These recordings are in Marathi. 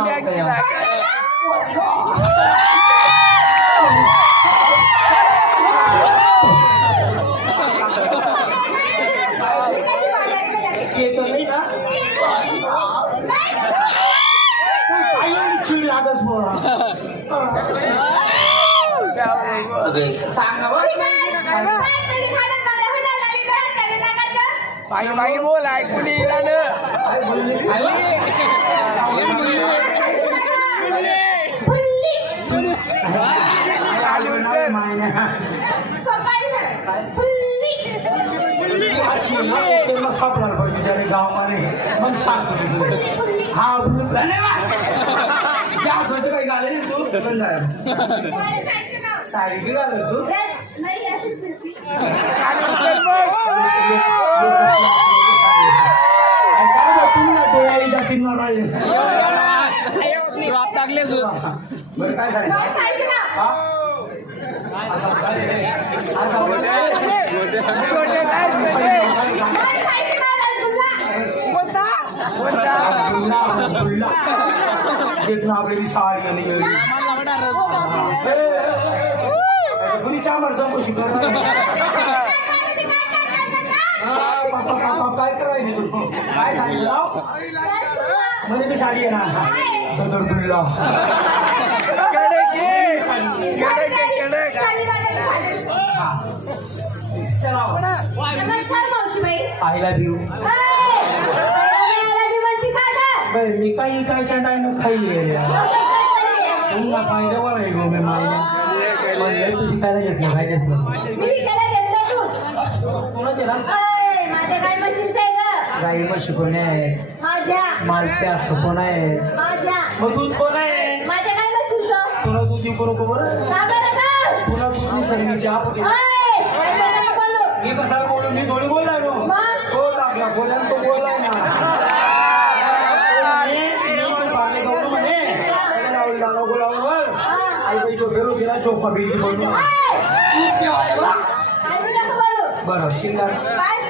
काल त्याचं गेम जेवण बॅग आवडतं. दिला ते तर नाही ना काय एवढी चिड लागस बुवा? सांग ना बरं. बाई बाई बोल ऐकून येईल ना काय बोलली? खाली? आली ना मायना. सापडायला पाहिजे त्याने गावामध्ये मग सांगतो. हा. जास्त होतं काही तू. साडी घालस तू टाकले सु बरं काय सांगितलं हा? आपली साडी आणि कुणी चांबर चौकशी करणार काय करायला तू काय सांगितलं म्हणजे मी साडी आहे ना आईला देऊ. मी काही कायच्या टाइम खाई तुला फायदा आहे गो मी मायला म्हणलं तुझी काय घेतलं खायचंच म्हणून कोणाचे ना माझ्या. काय मशीन आहे ग गाई म्हशी कोण आहे? मालत्या कोण आहे? मग दूध कोण आहे? तुला दूध देऊ करू बरं का बरं का तुला दूध मी सर्वीची आपली ओय, काय बोलू नको बोलू. मी कसा बोलू मी थोडी बोललाय नो मग? तो लागला बोलाय तो बोललाय ना म्हणे, मी पण पाणी गवलो म्हणे त्याला लावून लावलं बोलावं आई बाई जो फेरू दिला चोपा बिल्डी बोलून ओय, दूध केव्हा बा काय बी नको बोलू. बरं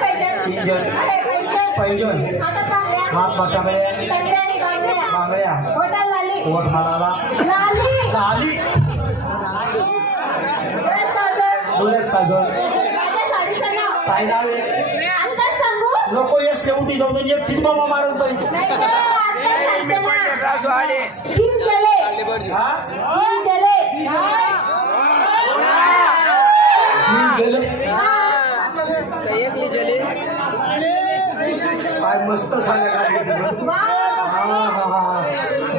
पाहिजे? इंजन. चांगल्या. हात आणि बांगड्या. बांगड्या होटाल लाली. डोळ्यास नाव. काय नाव? नको यश ठेवून जाऊन एकटीच बाबा मारून पाहिजे नाही गं, आत्ताच सांगते ना. राजू आले भीम गेले. हा भीम गेले. मी गेले एकली जले काय मस्त सांगा लागले वा. हा हा हा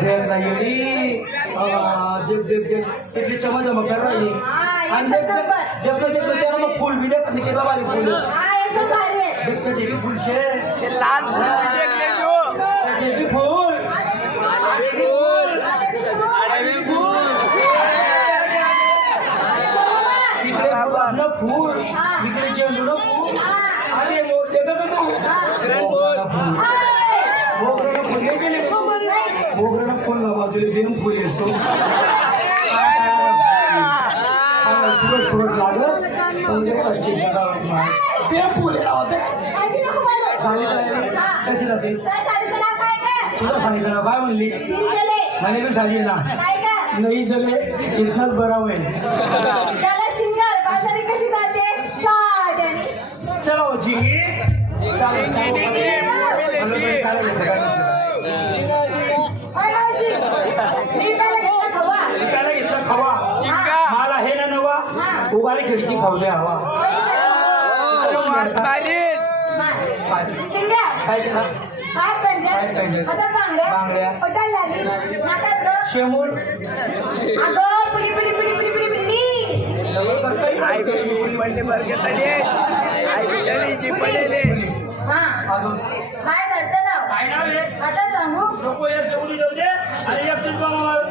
देव नाही येडी देव देव देव किती चमचम कर राहिली आणि देव देव देव देव त्याला मग फुल बी देत नाही केला बारी फुल. हा, एकदम भारी आहे. देख ते बी फुल शे. ते लाल फुल बी फुल. अरे फुल. फुल. तिकडे आपलं फूल. फूल. आणि तू मोगऱ्याला फूल मोगऱ्याला फुल हे गेले मोगऱ्याला फुल ना बाजूला बेम फुल असतो तुरट तुरट लागत फुल ते. सांगितलं कशी जाते? तुला सांगितलं ना काय म्हणली. म्हणे मी ना? नाही चले इथनच बरा होईल. चला हो जिंगी चालेल चालेल हॅलो, ताई, काय घेतलं, काय घेतलं? अय मावशी, मी त्याला घेतला खवा. काय घेतलं खवा मला हे ना नवा उगारी खिडकी खावली हवा मारीन काय शिंगार, काय केलं हात पंजा, काय पंजा? हातात बांगड्या, बांगड्या. पोटात लाली, नाकात डोक. शेमूल अगं, पुली, पुली, पुली, पुली, पुली, पुली. कसं काही आई भी बर्थडे पर के तले आई भी तली जी पडेले हा, अजून. काय करतं नाव? काय नाव आहे आता सांगू? नको या शेवटी जाऊ दे. आणि एकटीच बाबा मारत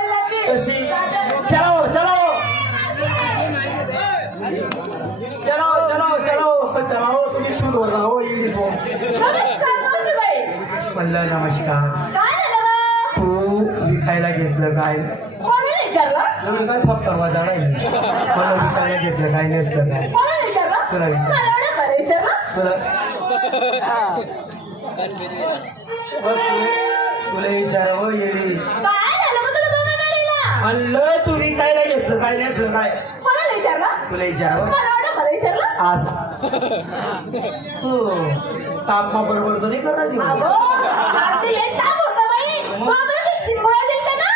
Besi. Jalo, jalo. Jalo, jalo, jalo. Jalo, tuh mau. Allah namaskar. काय? म्हणलं तू विकायला घेतलं काय नसलं काय कोणाला विचारलं? तुला विचारावं विचारलं? आज तू तापमा बरोबर तर नाही अगो, ते लय ताप होता बाई. बाबा, मी तीन गोळ्या दिलत्या ना?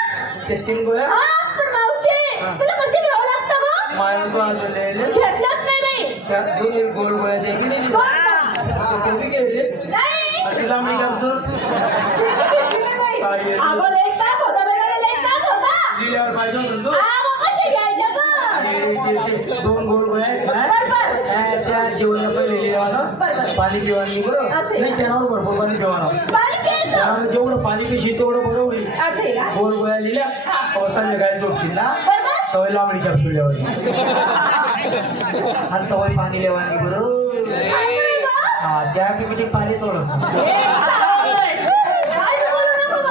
ते तीन गोळ्या हा, पण मावशी, तुला कशी घ्यावं लागतं गं? माया तू आज लिहिले घेतलंच नाही बाई. त्या दोन एक गोड गोळ्या द्यायची नाही कोण? ते कोणी गेले नाही. अशी लांबी घालसून पाहिजे म्हणतो दोन गोड त्या जेवणा पहिले जेवाना पाणी पिवानी बरं नाही त्यानावर भरपूर पाणी पिवाना जेवढं पाणी पिशी तेवढं बरं होईल गोड गोळ्या लिहिल्या. पावसाने काय जोडतील ना तवय लावणी कॅप्सूल लेवानी आणि तवय पाणी लेवानी बरं हा त्या पिकडी म्हणजे पाणी सोडत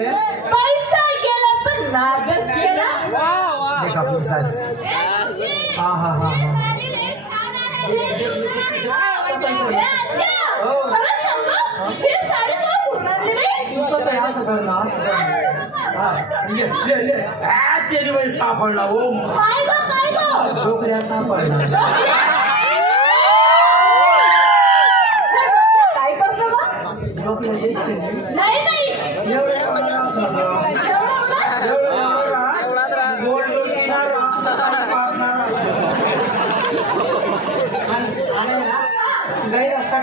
पैसा गेला पण नादच गेला. एक आपली साडी हा हा हा. हा तेरी सापडला हो डोकऱ्या सापडला काय करतो डोकऱ्या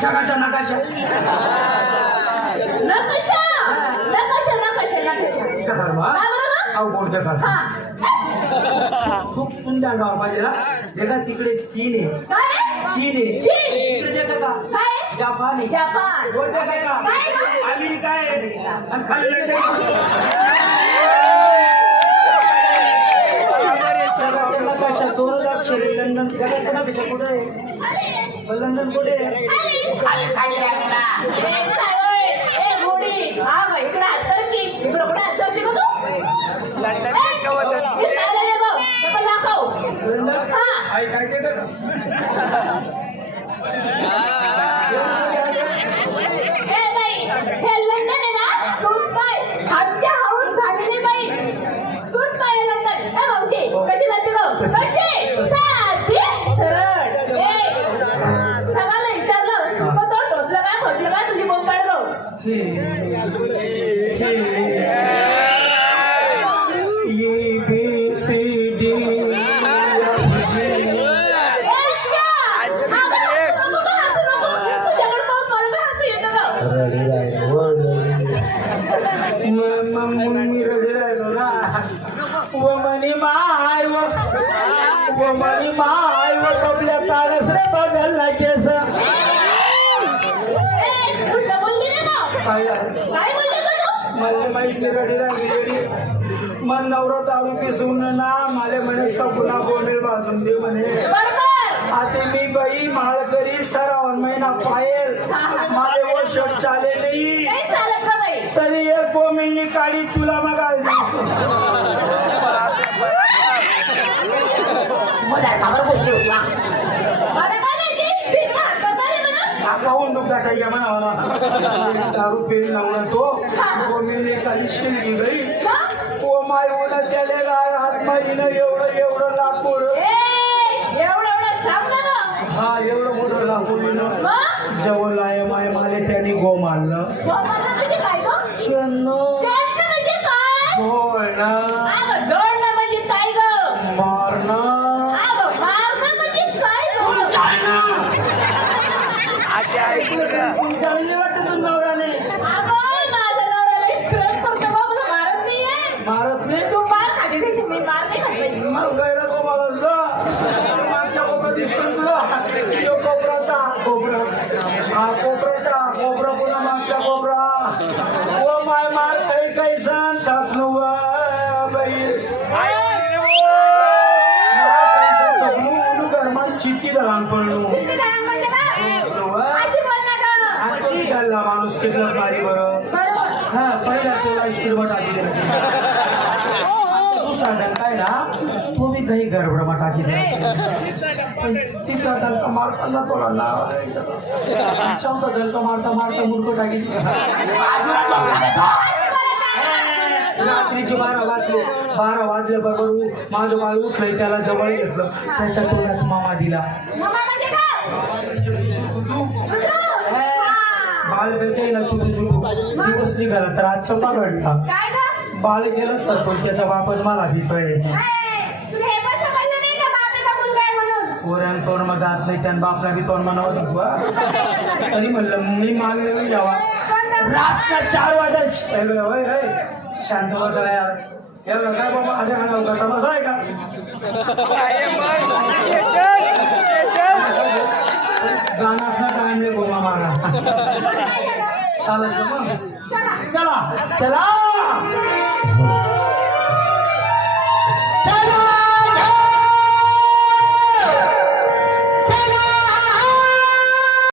जगाचा नकाशा खूप सुंदर गाव पाहिजे ना तिकडे चीन आहे चीन आहे इकडे आहे जपान का अमेरिका आहे हात कर की इकडे कुठे लंडन ए, शिकवत केस काय आहे? मला माहिती रडी रेडी मन नवरा दारू पिसून ना मला म्हणे सपना बोंबेल वाजून दे म्हणे. आता मी बाई माळकरी सरावन महिना पायल. माझे व शर्ट चाले नाही. तरी एक बोमिनी काढी चुला मग काहून डुबला काही का म्हणा दारू पेन लावला तो. बोमिनी काढी शिलगी गई ओ माय उन्हा त्याले राग हात मारीनं एवढं एवढं लाकूड. हा एवढं मोठं लाकूड जवळ लाय माय माले त्यांनी गो मारलं. शन्न झोळणं मारणं. आजी ऐकून मारत नाही तू मार खाते मी मार नाही खाते मग गैरत मला मागच्या कोपरा दिसतो तुला यो कोपराचा हा कोपरा हा कोपराचा हा कोपरा पुन्हा मागच्या कोपरा ओ माय मार काही काही सांग टाकलो बाई चिट्टी दलान पडलो आणखी किती मारी बरं. हा पहिला तुला टाकी काय ना तो मी काही टाकी तिसरा दलका मारताना थोडा नाव चौथा दलका मारता टाकी. रात्रीचे बारा वाजले. बारा वाजले बरोबर माझं बाळ उठलंय त्याला जवळ घेतलं. त्याच्या तोंडात मामा दिला. बाळ बेटायला चुटू चुटू दिवस निघाला तर आजचा पण रडला. काय गं? बाळ गेलं सरपंच त्याचा बापच मला दिसतोय हे पण पोऱ्यान तोंड मग जात नाही त्यान बापला बी तोंड म्हणावं दिसवा तरी म्हणलं मी माल घेऊन यावा. रात्र चार वाजायची. अरे शांत बसा यार. यार काय बाबा आधी म्हणाल का तमाशा आहे का काय मग? येतं, येतं. गाणं असणार टाइम ले गोमा मारा चालच ना मग चला चला चला